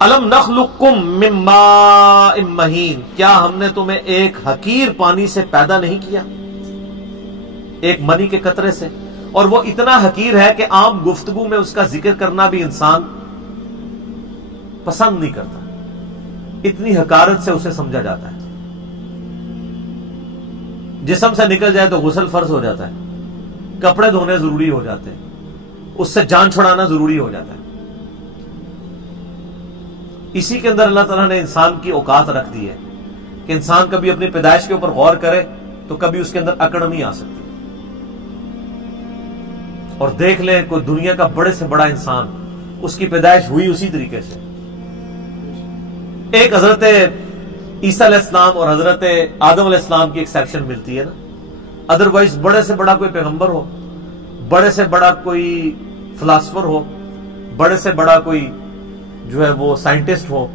الم نخلقکم من ماء مہین، کیا ہم نے تمہیں ایک حقیر پانی سے پیدا نہیں کیا، ایک منی کے قطرے سے، اور وہ اتنا حقیر ہے کہ عام گفتگو میں اس کا ذکر کرنا بھی انسان پسند نہیں کرتا، اتنی حقارت سے اسے سمجھا جاتا ہے۔ جسم سے نکل جائے تو غسل فرض ہو جاتا ہے، کپڑے دھونے ضروری ہو جاتے ہیں، اس سے جان چھڑانا ضروری ہو جاتا ہے۔ اسی کے اندر اللہ تعالیٰ نے انسان کی اوقات رکھ دی ہے کہ انسان کبھی اپنی پیدائش کے اوپر غور کرے تو کبھی اس کے اندر اکڑ نہیں آ سکتی۔ اور دیکھ لیں کوئی دنیا کا بڑے سے بڑا انسان، اس کی پیدائش ہوئی اسی طریقے سے۔ ایک حضرت عیسیٰ علیہ السلام اور حضرت آدم علیہ السلام کی ایکسیپشن ملتی ہے نا، ادروائز بڑے سے بڑا کوئی پیغمبر ہو، بڑے سے بڑا کوئی فلاسفر ہو، بڑے سے بڑا کوئی جو ہے وہ سائنٹسٹ ہو،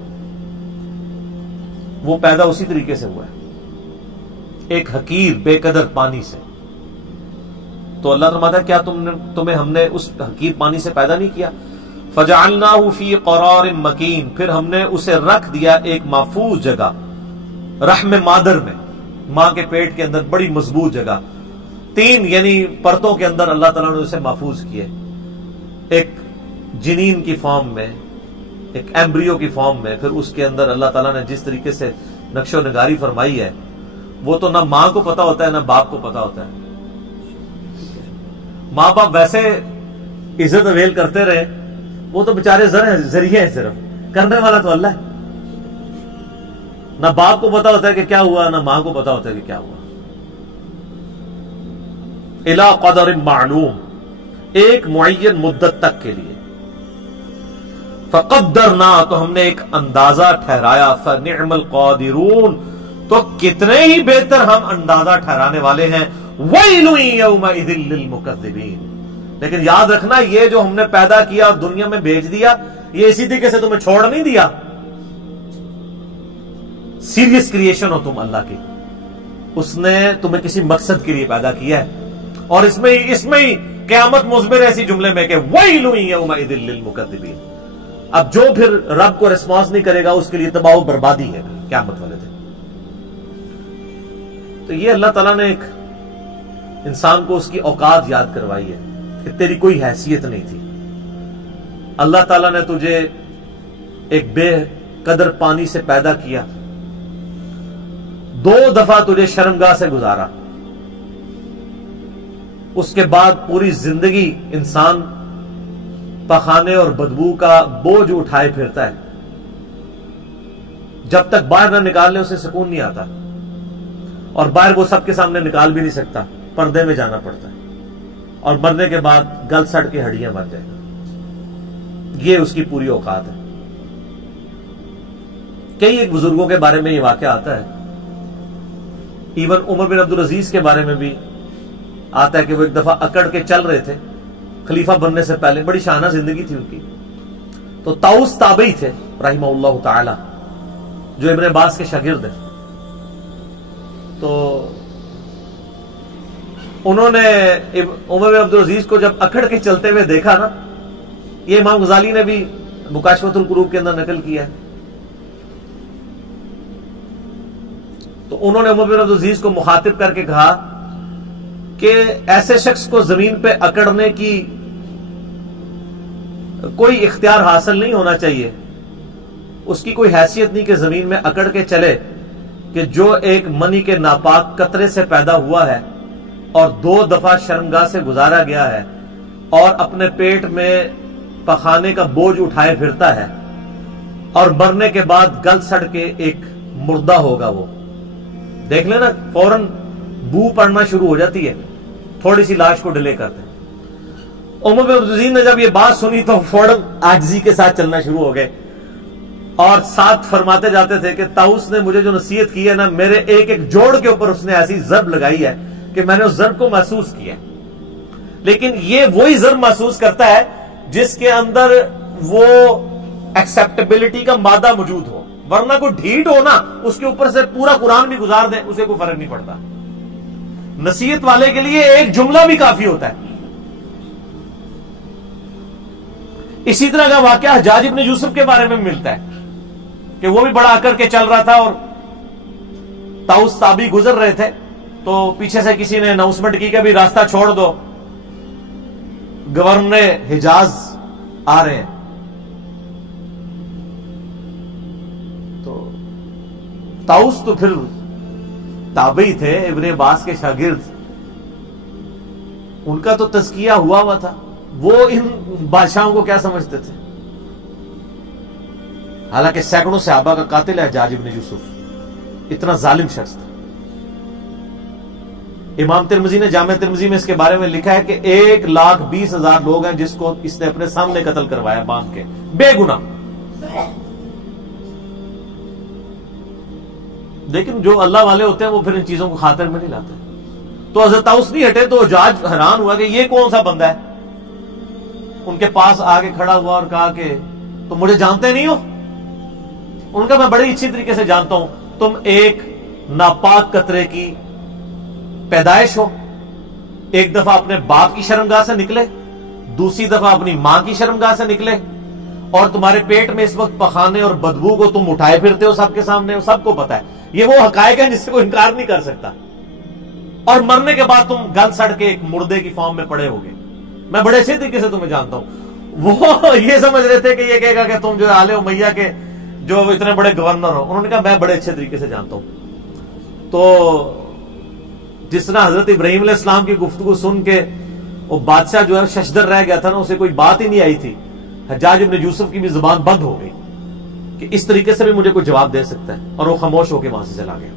وہ پیدا اسی طریقے سے ہوا ہے، ایک حقیر بے قدر پانی سے۔ تو اللہ فرماتا ہے کیا تمہیں ہم نے اس حقیر پانی سے پیدا نہیں کیا؟ فجعلناہ فی قرار مکین، پھر ہم نے اسے رکھ دیا ایک محفوظ جگہ، رحم مادر میں، ماں کے پیٹ کے اندر بڑی مضبوط جگہ، 3 یعنی پرتوں کے اندر اللہ تعالیٰ نے اسے محفوظ کیے، ایک جنین کی فارم میں، ایک ایمبریو کی فارم میں، پھر اس کے اندر اللہ تعالیٰ نے جس طریقے سے نقش و نگاری فرمائی ہے، وہ تو نہ ماں کو پتا ہوتا ہے نہ باپ کو پتا ہوتا ہے۔ ماں باپ ویسے عزت اویل کرتے رہے، وہ تو بیچارے ذریعے ہیں، صرف کرنے والا تو اللہ ہے۔ نہ باپ کو پتا ہوتا ہے کہ کیا ہوا، نہ ماں کو پتا ہوتا ہے کہ کیا ہوا۔ الی قدر معلوم، ایک معین مدت تک کے لیے۔ فقدرنا، تو ہم نے ایک اندازہ ٹھہرایا، فنعم القادرون، تو کتنے ہی بہتر ہم اندازہ ٹھہرانے والے ہیں۔ ویل یومئذ للمکذبین، لیکن یاد رکھنا یہ جو ہم نے پیدا کیا اور دنیا میں بھیج دیا، یہ اسی طریقے سے تمہیں چھوڑ نہیں دیا۔ سیریس کریشن ہو تم اللہ کی، اس نے تمہیں کسی مقصد کے لیے پیدا کیا ہے، اور اس میں ہی قیامت مزمر ایسی جملے میں کہ ویل یومئذ للمکذبین۔ اب جو پھر رب کو ریسپانس نہیں کرے گا اس کے لیے تباہ و بربادی ہے قیامت والے دن۔ تو یہ اللہ تعالیٰ نے ایک انسان کو اس کی اوقات یاد کروائی ہے کہ تیری کوئی حیثیت نہیں تھی، اللہ تعالیٰ نے تجھے ایک بے قدر پانی سے پیدا کیا، 2 دفعہ تجھے شرمگاہ سے گزارا، اس کے بعد پوری زندگی انسان پخانے اور بدبو کا بوجھ اٹھائے پھرتا ہے، جب تک باہر نہ نکالنے اسے سکون نہیں آتا، اور باہر وہ سب کے سامنے نکال بھی نہیں سکتا، پردے میں جانا پڑتا ہے، اور مرنے کے بعد گل سڑ کے ہڈیاں بن جائے گا۔ یہ اس کی پوری اوقات ہے۔ کئی ایک بزرگوں کے بارے میں یہ واقعہ آتا ہے، ایون عمر بن عبدالعزیز کے بارے میں بھی آتا ہے کہ وہ ایک دفعہ اکڑ کے چل رہے تھے خلیفہ بننے سے پہلے، بڑی شانہ زندگی تھی ان کی۔ تو طاؤس تابعی تھے رحمہ اللہ تعالی، جو ابن عباس کے شاگرد ہیں۔ تو انہوں نے عمر بن عبدالعزیز کو جب اکڑ کے چلتے ہوئے دیکھا نا، یہ امام غزالی نے بھی مکاشفۃ القلوب کے اندر نقل کیا ہے، تو انہوں نے عمر بن عبدالعزیز کو مخاطب کر کے کہا کہ ایسے شخص کو زمین پہ اکڑنے کی کوئی اختیار حاصل نہیں ہونا چاہیے، اس کی کوئی حیثیت نہیں کہ زمین میں اکڑ کے چلے، کہ جو ایک منی کے ناپاک قطرے سے پیدا ہوا ہے اور 2 دفعہ شرمگاہ سے گزارا گیا ہے، اور اپنے پیٹ میں پخانے کا بوجھ اٹھائے پھرتا ہے، اور مرنے کے بعد گل سڑ کے ایک مردہ ہوگا۔ وہ دیکھ لینا فوراً بو پڑنا شروع ہو جاتی ہے، تھوڑی سی لاش کو ڈیلے کرتے ہیں۔ عمر بن عبدالعزیز نے جب یہ بات سنی تو فوراً عاجزی کے ساتھ چلنا شروع ہو گئے، اور ساتھ فرماتے جاتے تھے کہ طاؤس نے مجھے جو نصیحت کی ہے نا، میرے ایک ایک جوڑ کے اوپر اس نے ایسی ضرب لگائی ہے کہ میں نے اس ضرب کو محسوس کیا۔ لیکن یہ وہی ضرب محسوس کرتا ہے جس کے اندر وہ ایکسپٹیبلٹی کا مادہ موجود ہو، ورنہ کوئی ڈھیٹ ہو نا، اس کے اوپر سے پورا قرآن بھی گزار دیں اسے کوئی فرق نہیں پڑتا۔ نصیحت والے کے لیے ایک جملہ بھی کافی ہوتا ہے۔ اسی طرح کا واقعہ حجاج ابن یوسف کے بارے میں ملتا ہے۔ کہ وہ بھی بڑا اکڑ کے چل رہا تھا اور طاؤس تابی گزر رہے تھے تو پیچھے سے کسی نے اناؤنسمنٹ کی کہ ابھی راستہ چھوڑ دو، گورنر حجاز آ رہے ہیں. تو طاؤس تو پھر تابعی تھے، ابن عباس کے شاگرد، ان کا تو تزکیہ ہوا تھا، وہ ان بادشاہوں کو کیا سمجھتے تھے؟ حالانکہ سینکڑوں صحابہ کا قاتل ہے حجاج ابن یوسف، اتنا ظالم شخص تھا. امام ترمذی نے جامع ترمذی میں اس کے بارے میں لکھا ہے کہ 1,20,000 لوگ ہیں جس کو اس نے اپنے سامنے قتل کروایا باندھ کے، بے گناہ. لیکن جو اللہ والے ہوتے ہیں وہ پھر ان چیزوں کو خاطر میں نہیں لاتے. تو حضرت طاؤس نہیں ہٹے تو حجاج حیران ہوا کہ یہ کون سا بندہ ہے. ان کے پاس آگے کھڑا ہوا اور کہا کہ تم مجھے جانتے نہیں ہو؟ ان کا میں بڑی اچھی طریقے سے جانتا ہوں، تم ایک ناپاک قطرے کی پیدائش ہو. ایک دفعہ اپنے باپ کی شرمگاہ سے نکلے، دوسری دفعہ اپنی ماں کی شرمگاہ سے نکلے، اور تمہارے پیٹ میں اس وقت پخانے اور بدبو کو تم اٹھائے پھرتے ہو سب کے سامنے، سب کو پتا ہے. یہ وہ حقائق ہیں جس سے کوئی انکار نہیں کر سکتا. اور مرنے کے بعد تم گل سڑ کے ایک مردے کی فارم میں پڑے ہوگے. میں بڑے اچھے طریقے سے تمہیں جانتا ہوں. وہ یہ سمجھ رہے تھے کہ یہ کہے گا کہ تم جو آل امیہ کے جو اتنے بڑے گورنر ہو. انہوں نے کہا میں بڑے اچھے طریقے سے جانتا ہوں. تو جس طرح حضرت ابراہیم علیہ السلام کی گفتگو سن کے وہ بادشاہ جو ہے ششدر رہ گیا تھا نا، اسے کوئی بات ہی نہیں آئی تھی، حجاج ابن یوسف کی بھی زبان بند ہو گئی کہ اس طریقے سے بھی مجھے کوئی جواب دے سکتا ہے، اور وہ خاموش ہو کے وہاں سے چلا گیا.